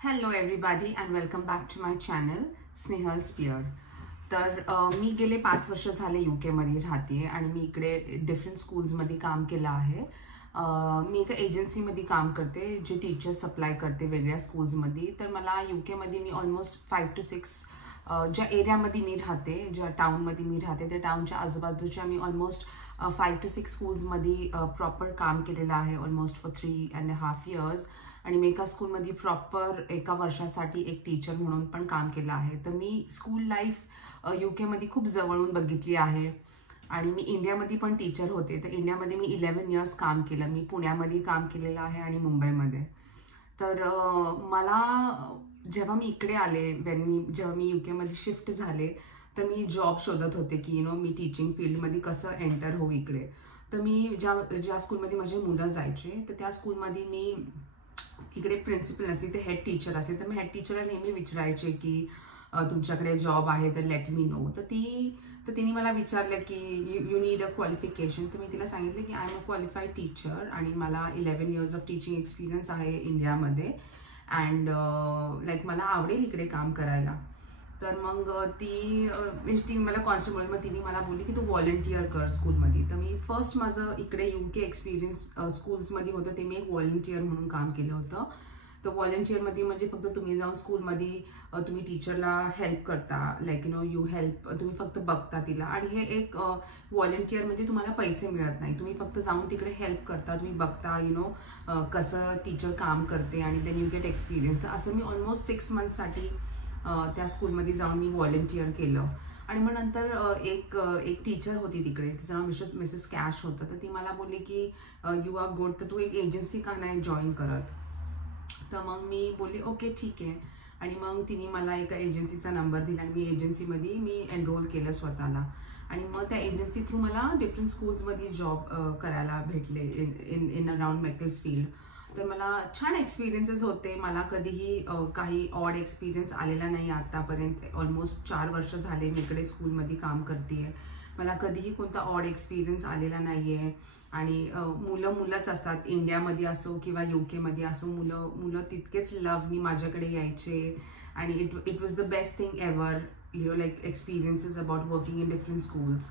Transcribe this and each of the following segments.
Hello everybody and welcome back to my channel Snehal Spear. तर मी गेले 5 वर्ष झाले UK मध्ये राहते आणि मी इकडे डिफरंट स्कूल्समध्ये काम केलं आहे. मी एका एजन्सीमध्ये काम करते जे टीचर सप्लाय करते वेगळ्या स्कूल्समध्ये. तर मला UK मध्ये मी ऑलमोस्ट 5 to 6 ज्या एरियामध्ये मी राहते, ज्या टाउनमध्ये मी राहते त्या टाउनच्या आजूबाजूच्या मी ऑलमोस्ट 5 to 6 स्कूल्समध्ये प्रॉपर काम केलेलं आहे ऑलमोस्ट फॉर 3.5 years. आणि मी एका स्कूलमध्ये प्रॉपर एका वर्षासाठी एक टीचर म्हणून पण काम केलं आहे. तर मी स्कूल लाईफ UK मध्ये खूप जवळून बघितली आहे. आणि मी इंडियामध्ये पण टीचर होते. तर इंडियामध्ये मी 11 years काम केलं. मी पुण्यामध्ये काम केलेलं आहे आणि मुंबईमध्ये. तर मला जेव्हा मी इकडे आले जेव्हा मी UK मध्ये शिफ्ट झाले तर मी जॉब शोधत होते की मी टीचिंग फील्डमध्ये कसं एंटर होऊ इकडे. तर मी ज्या स्कूलमध्ये माझे मुलं जायचे तर त्या स्कूलमध्ये मी इकडे प्रिन्सिपल नसते, ते हेड टीचर असते. तर मी हेड टीचरला नेहमी विचारायचे की तुमच्याकडे जॉब आहे तर लेट मी नो. तर तिने मला विचारलं की यू नीड अ क्वालिफिकेशन. तर मी तिला सांगितलं की I am a qualified teacher आणि मला 11 years ऑफ टीचिंग एक्सपिरियन्स आहे इंडियामध्ये अँड लाईक मला आवडेल इकडे काम करायला. तर मग ती मला कॉन्स्टेबल मग तिने मला बोलली की तू व्हॉलंटियर कर स्कूलमध्ये. तर मी फर्स्ट माझं इकडे UK एक्सपिरियन्स स्कूल्समध्ये होतं ते मी एक व्हॉलंटियर म्हणून काम केलं होतं. तर व्हॉलंटियरमध्ये म्हणजे फक्त तुम्ही जाऊन स्कूलमध्ये तुम्ही टीचरला हेल्प करता, लाईक यू हेल्प, तुम्ही फक्त बघता तिला. आणि हे एक व्हॉलंटियर म्हणजे तुम्हाला पैसे मिळत नाही, तुम्ही फक्त जाऊन तिकडे हेल्प करता, तुम्ही बघता कसं टीचर काम करते आणि देन यू गेट एक्सपिरियन्स. तर असं मी ऑलमोस्ट 6 monthsसाठी त्या स्कूलमध्ये जाऊन मी व्हॉलंटियर केलं. आणि मग नंतर एक टीचर होती तिकडे, तिचं नाव मिसेस कॅश होतं. तर ती मला बोलली की यू आर गुड, तर तू एक एजन्सी का नाही जॉईन करत. तर मग मी बोलली ओके ठीक आहे. आणि मग तिने मला एका एजन्सीचा नंबर दिला आणि मी एजन्सीमध्ये मी एनरोल केलं स्वतःला. आणि मग त्या एजन्सी थ्रू मला डिफरंट स्कूल्समध्ये जॉब करायला भेटले इन अराउंड मेकल्सफील्ड. तर मला छान एक्सपिरियन्सेस होते. मला कधीही काही ऑड एक्सपिरियन्स आलेला नाही आतापर्यंत. ऑलमोस्ट 4 वर्ष झाले मी इकडे स्कूलमध्ये काम करते. मला कधीही कोणता ऑड एक्सपिरियन्स आलेला नाही आहे. आणि मुलंच असतात, इंडियामध्ये असो किंवा UK मध्ये असो, मुलं तितकेच लवनी माझ्याकडे यायचे. आणि it was the best thing ever, like experiences about working in different schools.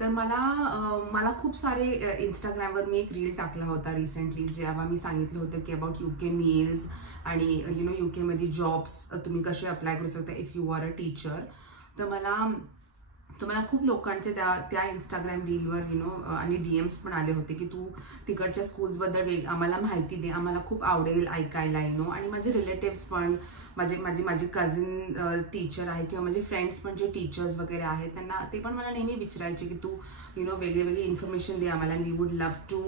तर मला खूप सारे इंस्टाग्रामवर मी एक रील टाकला होता रिसेंटली, जेव्हा मी सांगितलं होतं की अबाउट UK मील्स आणि UK मध्ये जॉब्स तुम्ही कसे अप्लाय करू शकता if you are a teacher. तर मला खूप लोकांचे त्या इंस्टाग्राम रीलवर आणि DMs पण आले होते की तू तिकडच्या स्कूल्सबद्दल आम्हाला माहिती दे, आम्हाला खूप आवडेल ऐकायला. आणि माझे रिलेटिव्स पण, माझे कझिन टीचर आहे किंवा माझे फ्रेंड्स पण जे टीचर्स वगैरे आहेत त्यांना ते पण मला नेहमी विचारायचे की तू वेगळे इन्फॉर्मेशन दे आम्हाला. We would love to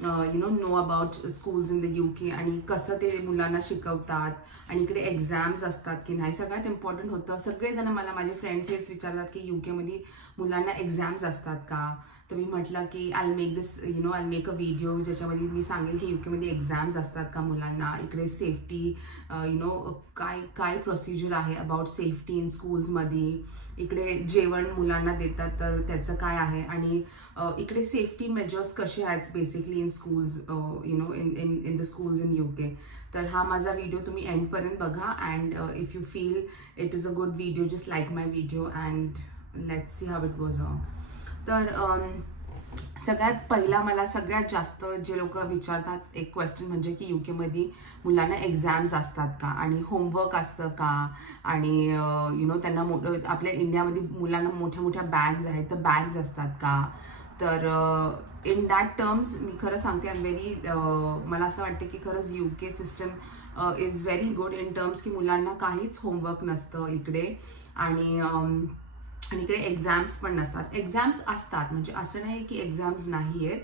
know about schools in the UK आणि कसं ते मुलांना शिकवतात आणि इकडे एक्झाम्स असतात की नाही. सगळ्यात इम्पॉर्टंट होतं, सगळेजण माझे फ्रेंड्स हेच विचारतात की UK मध्ये मुलांना एक्झाम्स असतात का. तर मी म्हटलं की आय मेक अ व्हिडिओ ज्याच्यामध्ये मी सांगेल की UK मध्ये एक्झाम्स असतात का मुलांना, इकडे सेफ्टी काय प्रोसिजर आहे अबाउट सेफ्टी इन स्कूल्समध्ये, इकडे जेवण मुलांना देतात तर त्याचं काय आहे, आणि इकडे सेफ्टी मेजर्स कसे आहेत basically in schools in the schools in UK. तर हा माझा व्हिडिओ तुम्ही एंडपर्यंत बघा and if you feel it is a good video just like my video and let's see how it goes on. तर सगळ्यात पहिला मला सगळ्यात जास्त जे लोक विचारतात एक क्वेश्चन म्हणजे की UK मध्ये मुलांना एक्झाम्स असतात का आणि होमवर्क असतं का, आणि त्यांना आपल्या इंडियामध्ये मुलांना मोठ्या मोठ्या बॅग्स आहेत तर बॅग्स असतात का. तर इन दॅट टर्म्स मी खरं सांगते मला असं वाटतं की खरंच UK system is very good in terms की मुलांना काहीच होमवर्क नसतं इकडे. आणि इकडे एक्झाम्स पण नसतात. एक्झाम्स असतात म्हणजे असं नाही की एक्झाम्स नाही आहेत,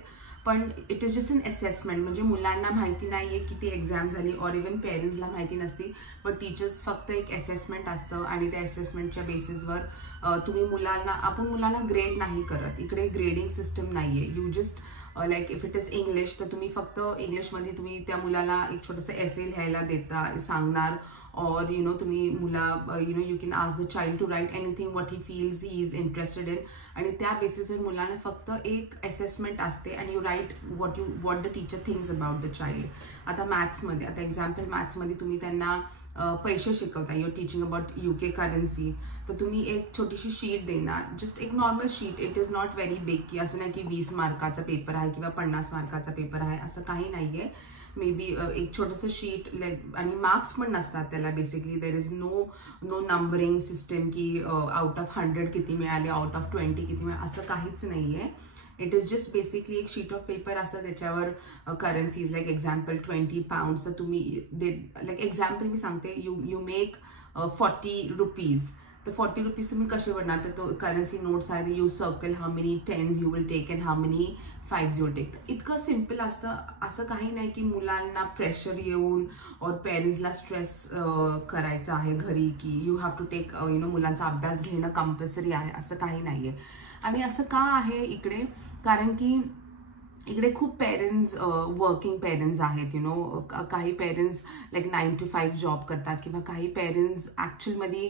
पण it is just an assessment. म्हणजे मुलांना माहिती नाही आहे की ती एक्झाम झाली और इवन पेरेंट्सला माहिती नसती, बट टीचर्स फक्त एक असेसमेंट असतं आणि त्या असेसमेंटच्या बेसिसवर आपण मुलांना ग्रेड नाही करत. इकडे ग्रेडिंग सिस्टम नाही आहे. You just like if it is English तर तुम्ही फक्त इंग्लिशमध्ये तुम्ही त्या मुलाला एक छोटंसं एसे लिहायला सांगणार, और तुम्ही मुला you can ask the child to write anything what he feels he is interested in, आणि त्या बेसिसवर मुलांना फक्त एक असेसमेंट असते आणि you write what the teacher thinks about the child. आता मॅथ्समध्ये, आता एक्झाम्पल मॅथ्समध्ये तुम्ही त्यांना पैसे शिकवता, your teaching about UK currency, तर तुम्ही एक छोटीशी शीट देणार, जस्ट एक normal sheet. It is not very big, की असं नाही की 20 मार्काचा पेपर आहे किंवा 50 मार्काचा पेपर आहे, असं काही नाही आहे. मे बी एक छोटंसं शीट, आणि मार्क्स पण नसतात त्याला. Basically there is no numbering system की आउट ऑफ 100 किती मिळाले, आउट ऑफ 20 किती मिळाले, असं काहीच नाही आहे. इट इज जस्ट बेसिकली एक शीट ऑफ पेपर असतं, त्याच्यावर करन्सीज लाईक एक्झाम्पल 20 पाउंड्स. तर तुम्ही लाईक एक्झाम्पल मी सांगते, यू मेक 40 रुपीज. तर 40 रुपीज तुम्ही कसे बनणार, तर तो करन्सी नोट्स आहे, you circle how many 10s you will take and how many 5s you will take. इतकं सिम्पल असतं. असं काही नाही की मुलांना प्रेशर येऊन और पेरेंट्सला स्ट्रेस करायचं आहे घरी, की यू हॅव टू टेक मुलांचा अभ्यास घेणं कंपल्सरी आहे, असं काही नाही आहे. आणि असं का आहे इकडे, कारण की इकडे खूप पेरेंट्स वर्किंग पेरेंट्स आहेत. काही पेरेंट्स लाईक 9 to 5 जॉब करतात, किंवा काही पेरेंट्स ॲक्च्युअलमध्ये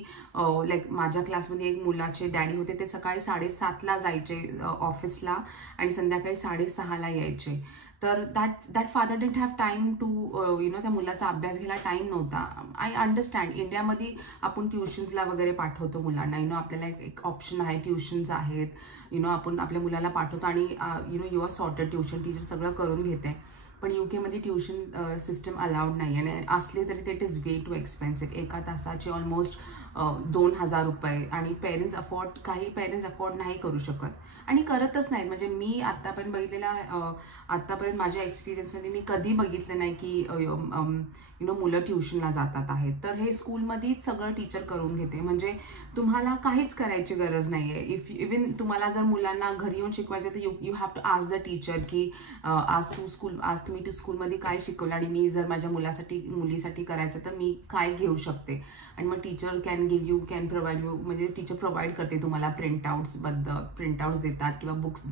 लाईक माझ्या क्लासमध्ये एक मुलाचे डॅडी होते, ते सकाळी 7:30ला जायचे ऑफिसला आणि संध्याकाळी 6:30ला यायचे. तर that father didn't have time to त्या मुलाचा अभ्यास घ्यायला टाईम नव्हता. आय अंडरस्टँड, इंडियामध्ये आपण ट्युशन्सला वगैरे पाठवतो मुलांना. आपल्याला एक ऑप्शन आहे, ट्युशन्स आहेत. आपण आपल्या मुलाला पाठवतो आणि you are sorted, tuition teacher सगळं करून घेते. पण UKमध्ये ट्युशन सिस्टम अलाउड नाही आहे, आणि असले तरी ते it is way too expensive. एका तासाचे ऑलमोस्ट 2,000 रुपये, आणि काही पेरेंट्स अफोर्ड नाही करू शकत आणि करतच नाहीत. म्हणजे मी आत्तापर्यंत बघितलेला, आत्तापर्यंत माझ्या एक्सपिरियन्समध्ये मी कधी बघितलं नाही की मुलं ट्युशनला जातात आहेत. तर हे स्कूलमध्येच सगळं टीचर करून घेते, म्हणजे तुम्हाला काहीच करायची गरज नाही आहे. इवन तुम्हाला जर मुलांना घरी येऊन शिकवायचं, तर you have to ask the teacher की आज तुम्ही स्कूलमध्ये काय शिकवलं, आणि मी जर माझ्या मुलीसाठी करायचं तर मी काय घेऊ शकते. आणि मग टीचर कॅन प्रोव्हाइड यू, म्हणजे टीचर प्रोव्हाइड करते तुम्हाला प्रिंटआउट्स देतात, किंवा books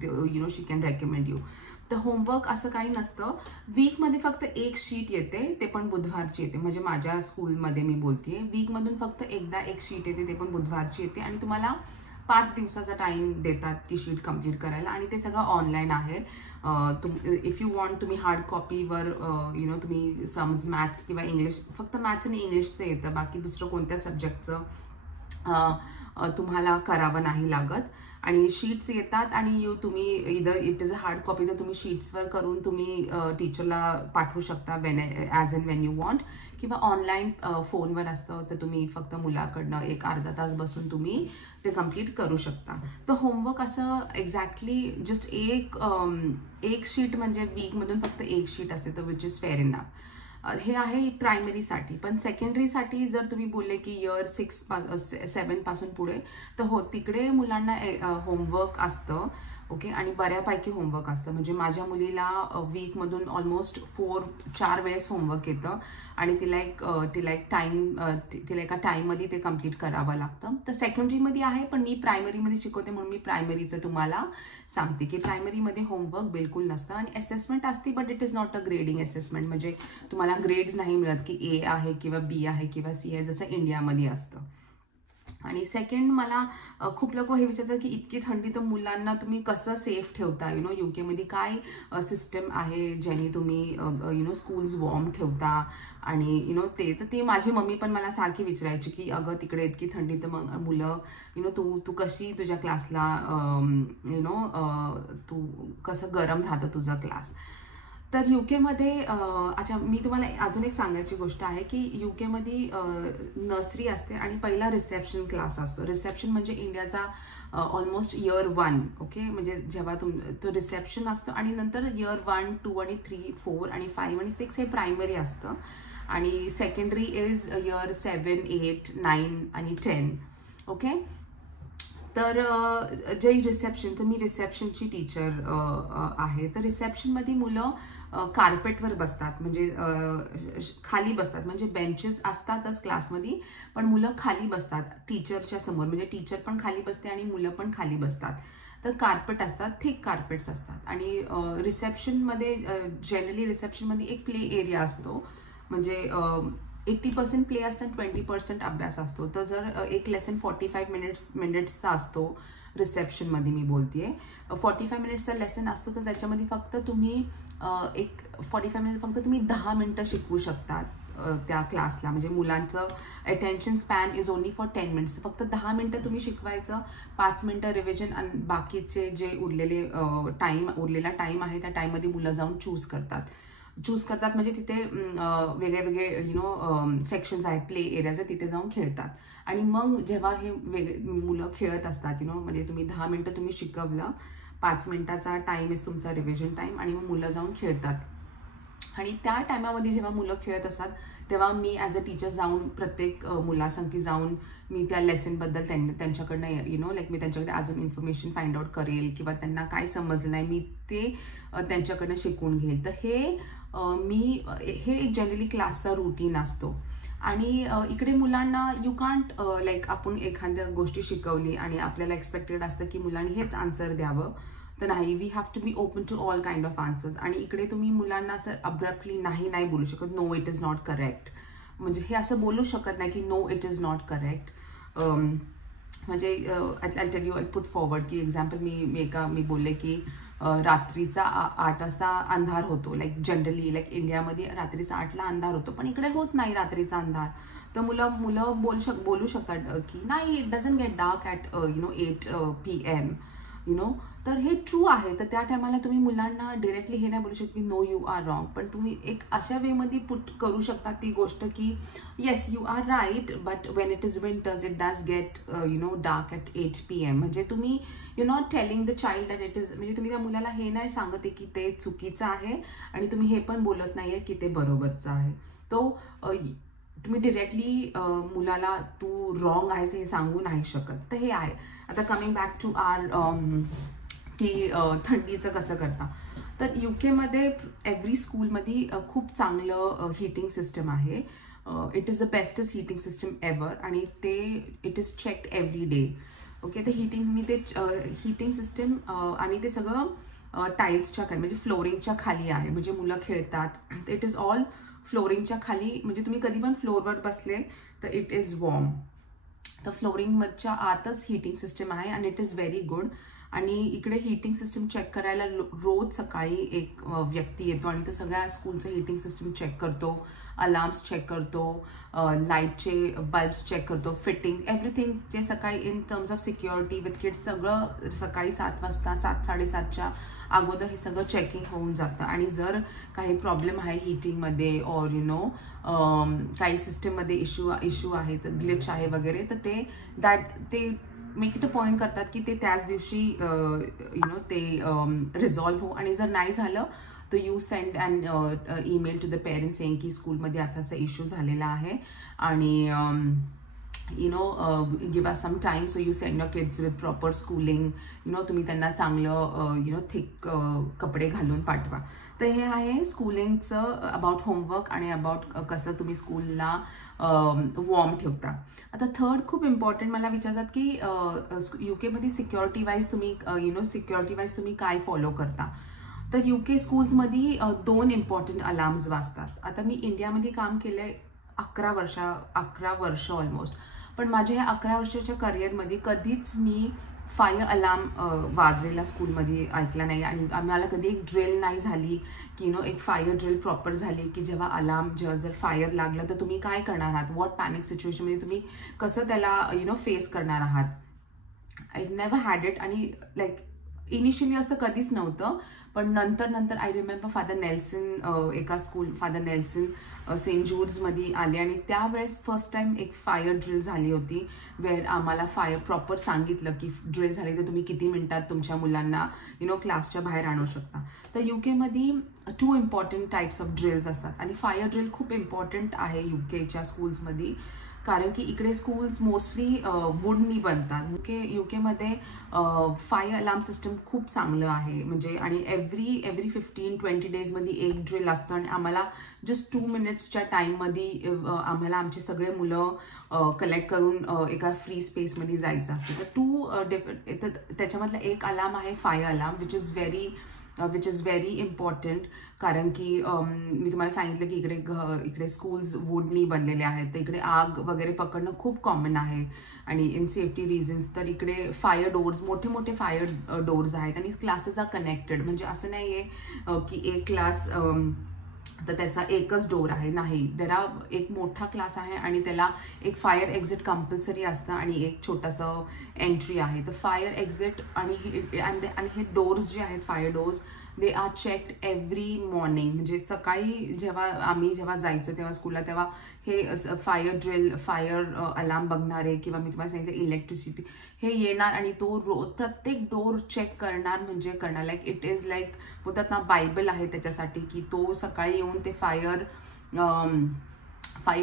she can recommend you. तर होमवर्क असं काही नसतं. वीकमध्ये फक्त एक शीट येते, ते पण बुधवारची येते. म्हणजे माझ्या स्कूलमध्ये मी बोलतेय, वीकमधून फक्त एकदा एक शीट येते, ते पण बुधवारची येते. आणि तुम्हाला 5 दिवसाचा टाइम देतात ती शीट कंप्लीट करायला, आणि ते सगळं ऑनलाईन आहे. इफ यू वॉन्ट, तुम्ही हार्ड कॉपीवर तुम्ही सम्स मॅथ्स किंवा इंग्लिश, फक्त मॅथ्स आणि इंग्लिशचं येतं, बाकी दुसरं कोणत्या सब्जेक्टचं तुम्हाला करावं नाही लागत. आणि शीट्स येतात, आणि तुम्ही इधर it is a hard copy, तर तुम्ही शीट्सवर करून तुम्ही टीचरला पाठवू शकता as and Wien you want, किंवा ऑनलाईन फोनवर असतं, तर तुम्ही फक्त मुलाकडनं एक अर्धा तास बसून तुम्ही ते कम्प्लीट करू शकता. तर होमवर्क असं एक्झॅक्टली जस्ट एक शीट, म्हणजे वीकमधून फक्त एक शीट असते, तर विच इज फेअर इनफ. हे आहे प्रायमरीसाठी. पण सेकंडरीसाठी जर तुम्ही बोलले की इयर 7 पासून पुढे, तर हो, तिकडे मुलांना होमवर्क असतं. ओके, आणि बऱ्यापैकी होमवर्क असतं. म्हणजे माझ्या मुलीला वीकमधून ऑलमोस्ट 4 वेळेस होमवर्क येतं, आणि तिला एका टाईममध्ये ते कम्प्लीट करावं लागतं. तर सेकंडरीमध्ये आहे, पण मी प्रायमरीमध्ये शिकवते, म्हणून मी प्रायमरीचं तुम्हाला सांगते की प्रायमरीमध्ये होमवर्क बिलकुल नसतं. आणि असेसमेंट असते, but it is not a grading assessment. म्हणजे तुम्हाला ग्रेड्स नाही मिळत की A आहे किंवा B आहे किंवा C आहे, जसं इंडियामध्ये असतं. आणि सेकंड, मला खूप लोक हे विचारतात की इतकी थंडी, तर मुलांना तुम्ही कसं सेफ ठेवता. UKमध्ये काय सिस्टम आहे ज्याने तुम्ही स्कूल्स वॉर्म ठेवता. आणि ते माझी मम्मी पण मला सारखी विचारायची की अगं तिकडे इतकी थंडी, तर मग मुलं तू कशी तुझ्या क्लासला तू कसं गरम राहतं तुझा क्लास. तर UKमध्ये अच्छा, मी तुम्हाला अजून एक सांगायची गोष्ट आहे की UKमध्ये नर्सरी असते, आणि पहिला रिसेप्शन क्लास असतो. रिसेप्शन म्हणजे इंडियाचा ऑलमोस्ट इयर 1. ओके, म्हणजे जेव्हा तो रिसेप्शन असतो, आणि नंतर इयर 1, 2 आणि 3, 4 आणि 5 आणि 6 हे प्रायमरी असतं, आणि सेकंडरी इज इयर 7, 8, 9 आणि 10. ओके, तर जे रिसेप्शन, तर मी रिसेप्शनची टीचर आहे. तर रिसेप्शनमध्ये मुलं कार्पेटवर बसतात, म्हणजे खाली बसतात. म्हणजे बेंचेस असतातच क्लासमध्ये, पण मुलं खाली बसतात टीचरच्या समोर. म्हणजे टीचर पण खाली बसते आणि मुलं पण खाली बसतात. तर कार्पेट असतात, थिक कार्पेट्स असतात. आणि रिसेप्शनमध्ये जनरली रिसेप्शनमध्ये एक प्ले एरिया असतो. म्हणजे 80% प्ले असतं आणि 20% अभ्यास असतो. तर जर एक लेसन 45 मिनिट्सचा असतो, रिसेप्शनमध्ये मी बोलतेय, 45 मिनिट्सचा लेसन असतो, तर त्याच्यामध्ये फक्त तुम्ही एक 45 मिनिट फक्त तुम्ही 10 मिनिटं शिकवू शकतात त्या क्लासला. म्हणजे मुलांचं attention span is only for 10 minutes. फक्त 10 मिनिटं तुम्ही शिकवायचं, 5 मिनिटं रिव्हिजन, आणि बाकीचे जे उरलेला टाईम आहे त्या टाईममध्ये मुलं जाऊन चूज करतात म्हणजे तिथे वेगळे वेगळे सेक्शन्स आहेत, प्ले एरियाज आहेत, तिथे जाऊन खेळतात. आणि मग जेव्हा हे मुलं खेळत असतात म्हणजे तुम्ही 10 मिनिटं तुम्ही शिकवलं, 5 मिनिटाचा टाईम आहे तुमचा रिव्हिजन टाईम, आणि मग मुलं जाऊन खेळतात. आणि त्या टायमामध्ये जेव्हा मुलं खेळत असतात तेव्हा मी ॲज अ टीचर जाऊन प्रत्येक मुलासंगती जाऊन मी त्या लेसनबद्दल त्यांच्याकडनं लाईक मी त्यांच्याकडे अजून इन्फॉर्मेशन फाइंड आउट करेल, किंवा त्यांना काय समजलं नाही मी ते त्यांच्याकडनं शिकून घेईल. तर हे एक जनरली क्लासचा रुटीन असतो. आणि इकडे मुलांना यू कांट लाईक आपण एखाद्या गोष्टी शिकवली आणि आपल्याला एक्सपेक्टेड असतं की मुलांनी हेच आन्सर द्यावं, तर नाही. We have to be open to all kind of answers. आणि इकडे तुम्ही मुलांना असं अब्रप्टली नाही बोलू शकत, no it is not correct. म्हणजे हे असं बोलू शकत नाही की no it is not correct. म्हणजे I tell you, I put forward की एक्झाम्पल मी बोलले की रात्रीचा 8 वाजता अंधार होतो. लाईक जनरली लाईक इंडियामध्ये रात्रीचा 8ला अंधार होतो, पण इकडे होत नाही रात्रीचा अंधार. तर मुलं बोलू शकतात की नाही, it doesn't gate dark at 8 PM. तर हे ट्रू आहे. तर त्या टायमाला तुम्ही मुलांना डिरेक्टली हे नाही बोलू शकत की नो यू आर रॉंग, पण तुम्ही एक अशा वेमध्ये पुट करू शकता ती गोष्ट की yes you are right, but when it is winters it does get dark at 8 PM. म्हणजे तुम्ही you not telling the child that it is, म्हणजे तुम्ही त्या मुलाला हे नाही सांगते की ते चुकीचं आहे, आणि तुम्ही हे पण बोलत नाहीये की ते बरोबरचं आहे. तो तुम्ही डिरेक्टली मुलाला तू रॉंग आहेस हे सांगू नाही शकत. तर हे आहे. आता कमिंग बॅक टू आर की थंडीचं कसं करता. तर UK मध्ये एव्हरी स्कूलमध्ये खूप चांगलं हीटिंग सिस्टम आहे. It is the bestest heating system ever, आणि ते it is checked every day. Okay, तर हीटिंग सिस्टम आणि ते सगळं टाईल्सच्या खाली म्हणजे फ्लोरिंगच्या खाली आहे. म्हणजे मुलं खेळतात, इट इज ऑल फ्लोरिंगच्या खाली. म्हणजे तुम्ही कधी पण फ्लोअरवर बसले तर इट इज वॉर्म. तर फ्लोरिंगच्या आतच हीटिंग सिस्टम आहे, आणि इट इज व्हेरी गुड. आणि इकडे हीटिंग सिस्टम चेक करायला रोज सकाळी एक व्यक्ती येतो, आणि तो सगळ्या स्कूलचं हीटिंग सिस्टम चेक करतो, अलार्म्स चेक करतो, लाईटचे बल्ब्स चेक करतो, फिटिंग एव्हरीथिंग. जे सकाळी in terms of security with kids सगळं सकाळी 7 वाजता 7-7:30च्या अगोदर हे सगळं चेकिंग होऊन जातं. आणि जर काही प्रॉब्लेम आहे हीटिंगमध्ये और काही सिस्टममध्ये इश्यू आहे, तर ग्लिच आहे वगैरे, तर ते मेक इट अ पॉईंट करतात की ते त्याच दिवशी ते रिझॉल्व्ह हो. आणि जर नाही झालं तर you send and email to the parents saying की स्कूलमध्ये असा इश्यू झालेला आहे, आणि give us some time, so you send your kids with proper schooling. तुम्ही त्यांना चांगलं थिक कपडे घालून पाठवा. तर हे आहे स्कूलिंगचं अबाउट होमवर्क आणि अबाउट कसं तुम्ही स्कूलला वॉर्म ठेवता. आता थर्ड खूप इम्पॉर्टंट मला विचारतात की UK मध्ये सिक्युरिटी वाईज तुम्ही काय फॉलो करता. तर UK स्कूल्समध्ये 2 इम्पॉर्टंट अलार्म्स वाजतात. आता मी इंडियामध्ये काम केलंय 11 वर्ष ऑलमोस्ट, पण माझ्या या 11 वर्षाच्या करिअरमध्ये कधीच मी फायर अलार्म वाजलेला स्कूलमध्ये ऐकला नाही. आणि आम्हाला कधी एक ड्रिल नाही झाली की एक फायर ड्रिल प्रॉपर झाली की जेव्हा जर फायर लागलं तर तुम्ही काय करणार आहात, व्हॉट पॅनिक सिच्युएशनमध्ये तुम्ही कसं त्याला फेस करणार आहात. I never had it. आणि लाईक इनिशियली असं कधीच नव्हतं, पण नंतर I remember Father Nelson Saint जूड्समध्ये आले, आणि त्यावेळेस फर्स्ट टाइम एक फायर ड्रिल झाली होती, वेअर आम्हाला फायर प्रॉपर सांगितलं की ड्रिल झाली तर तुम्ही किती मिनिटात तुमच्या मुलांना क्लासच्या बाहेर आणू शकता. तर UK मध्ये 2 इम्पॉर्टंट टाइप्स ऑफ ड्रिल्स असतात, आणि फायर ड्रिल खूप इम्पॉर्टंट आहे UKच्या स्कूल्समध्ये, कारण की इकडे स्कूल्स मोस्टली वुडनी बनतात. UK मध्ये फायर अलार्म सिस्टम खूप चांगलं आहे. म्हणजे आणि एव्हरी 15-20 डेजमध्ये एक ड्रिल असतं, आणि आम्हाला जस्ट 2 मिनिट्सच्या टाईममध्ये आम्हाला आमचे सगळे मुलं कलेक्ट करून एका फ्री स्पेसमध्ये जायचं असतं. तर त्याच्यामधला एक अलार्म आहे fire alarm, which is very which is very important. कारण की मी तुम्हाला सांगितलं की इकडे स्कूल्स वूडनी बनलेले आहेत, तर इकडे आग वगैरे पकडणं खूप कॉमन आहे. आणि इन सेफ्टी रिझन्स तर इकडे फायर डोर्स, मोठे मोठे फायर डोर्स आहेत आणि क्लासेस आर कनेक्टेड. म्हणजे असं नाही आहे की एक क्लास तर त्याचा एकच डोर आहे, नाही. त्याला एक मोठा क्लास आहे आणि त्याला एक फायर एक्झिट कंपल्सरी असतं आणि एक छोटंसं एंट्री आहे. तर फायर एक्झिट आणि हे डोर्स जे आहेत, fire doors, they are checked every morning. म्हणजे सकाळी आम्ही जेव्हा जायचो तेव्हा स्कूलला, तेव्हा हे फायर ड्रिल, फायर अलार्म बघणारे किंवा मी तुम्हाला सांगितलं इलेक्ट्रिसिटी, हे येणार आणि तो प्रत्येक डोर चेक करणार. म्हणजे करणार लाईक इट इज लाईक बोलतात ना, बायबल आहे त्याच्यासाठी, की तो सकाळी येऊन ते फायर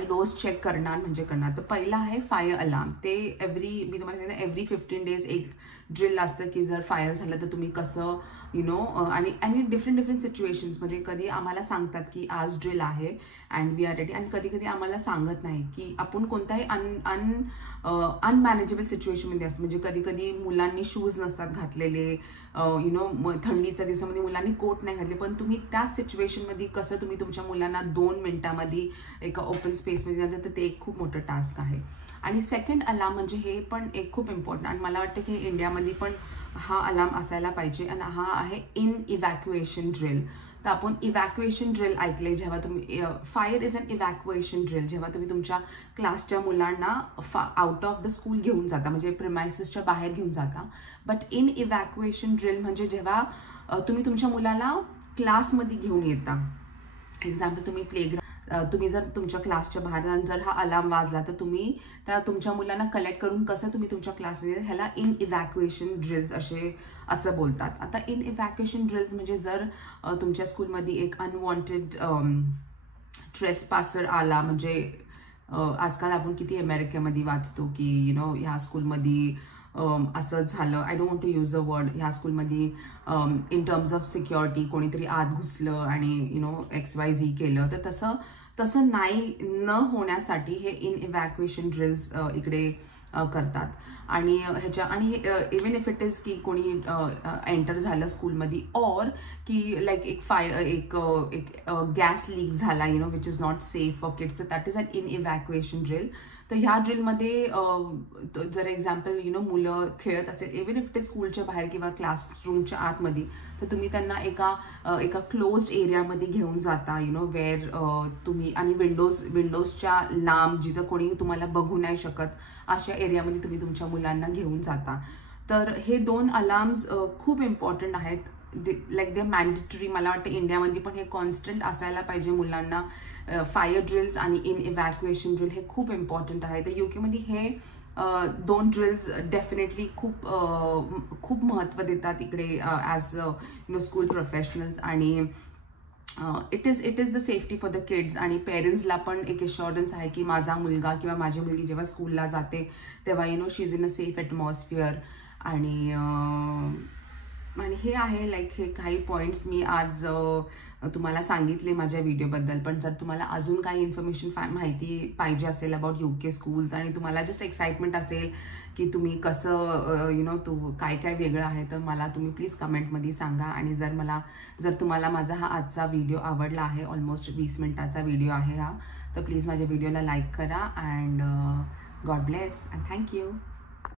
डोर्स चेक करणार म्हणजे करणार. तर पहिला आहे फायर अलार्म. ते मी तुम्हाला सांगितलं एव्हरी 15 days एक ड्रिल असतं की जर फायर झालं तर तुम्ही कसं आणि डिफरंट सिच्युएशन्समध्ये कधी आम्हाला सांगतात की आज ड्रिल आहे अँड वी आर रेडी, आणि कधी कधी आम्हाला सांगत नाही की आपण कोणत्याही अनमॅनेजेबल सिच्युएशनमध्ये असतो. म्हणजे कधी कधी मुलांनी शूज नसतात घातलेले, थंडीच्या दिवसामध्ये मुलांनी कोट नाही घातले, पण तुम्ही त्याच सिच्युएशनमध्ये कसं तुम्ही तुमच्या मुलांना 2 मिनिटांमध्ये एका ओपन स्पेसमध्ये जातात, तर ते एक खूप मोठं टास्क आहे. आणि सेकंड अलार्म म्हणजे हे पण एक खूप इम्पॉर्टंट, आणि मला वाटतं की इंडियामध्ये पण हा अलार्म असायला पाहिजे, आणि हा आहे इन इव्हॅक्युएशन ड्रिल. तर आपण इव्हॅक्युएशन ड्रिल ऐकले, जेव्हा तुम्ही fire is an evacuation drill, जेव्हा तुम्ही तुमच्या क्लासच्या मुलांना आउट ऑफ द स्कूल घेऊन जाता, म्हणजे प्रिमायसेसच्या बाहेर घेऊन जाता. बट इन इव्हॅक्युएशन ड्रिल म्हणजे जेव्हा तुम्ही तुमच्या मुलाला क्लासमध्ये घेऊन येता. एक्झाम्पल, तुम्ही तुम्ही जर तुमच्या क्लासच्या बाहेर जर हा अलार्म वाजला, तर तुम्ही तुमच्या मुलांना कलेक्ट करून कसं तुम्ही तुमच्या क्लासमध्ये, ह्याला इन इव्हॅक्युएशन ड्रिल्स असं बोलतात. आता इन इव्हॅक्युएशन ड्रिल्स म्हणजे जर तुमच्या स्कूलमध्ये एक अनवॉन्टेड ट्रेसपासर आला, म्हणजे आजकाल आपण किती अमेरिकेमध्ये वाचतो की ह्या स्कूलमध्ये असं झालं, I don't want to use a word, ह्या स्कूलमध्ये इन टर्म्स ऑफ सिक्युरिटी कोणीतरी आत घुसलं आणि XYZ केलं, तर तसं न होण्यासाठी हे इन इव्हॅक्युएशन ड्रिल्स इकडे करतात. आणि इवन इफ इट इज की कोणी एंटर झालं स्कूलमध्ये, और की लाईक एक गॅस लीक झाला which is not safe for kids, तर that is an in evacuation drill. तर ह्या ड्रिलमध्ये जर एक्झाम्पल मुलं खेळत असेल, इवन इफ इट इज स्कूलच्या बाहेर किंवा क्लासरूमच्या आतमध्ये, तर तुम्ही त्यांना एका क्लोज्ड एरियामध्ये घेऊन जाता वेअर तुम्ही, आणि विंडोजच्या लांब जिथं कोणी तुम्हाला बघू नाही शकत, अशा एरियामध्ये तुम्ही तुमच्या मुलांना घेऊन जाता. तर हे 2 अलार्म्स खूप इम्पॉर्टंट आहेत. Like they mandatory. मला वाटतं इंडियामध्ये पण हे कॉन्स्टंट असायला पाहिजे मुलांना. फायर ड्रिल्स आणि इन इव्हॅक्युएशन ड्रिल हे खूप इम्पॉर्टंट आहे. तर युकेमध्ये हे 2 ड्रिल्स डेफिनेटली खूप महत्त्व देतात इकडे ॲज स्कूल प्रोफेशनल्स. आणि it is the safety for the kids, आणि पेरेंट्सला पण एक एश्युरन्स आहे की माझा मुलगा किंवा माझी मुलगी जेव्हा स्कूलला जाते तेव्हा she is in a safe atmosphere. आणि हे आहे लाईक हे काही पॉईंट्स मी आज तुम्हाला सांगितले माझ्या व्हिडिओबद्दल. पण जर तुम्हाला अजून काही इन्फॉर्मेशन माहिती पाहिजे असेल अबाउट UK स्कूल्स, आणि तुम्हाला जस्ट एक्साइटमेंट असेल की तुम्ही कसं काय वेगळं आहे, तर मला तुम्ही प्लीज कमेंटमध्ये सांगा. आणि जर तुम्हाला माझा हा आजचा व्हिडिओ आवडला आहे, ऑलमोस्ट 20 मिनिटाचा व्हिडिओ आहे हा, तर प्लीज माझ्या व्हिडिओला लाईक करा. And God bless and thank you.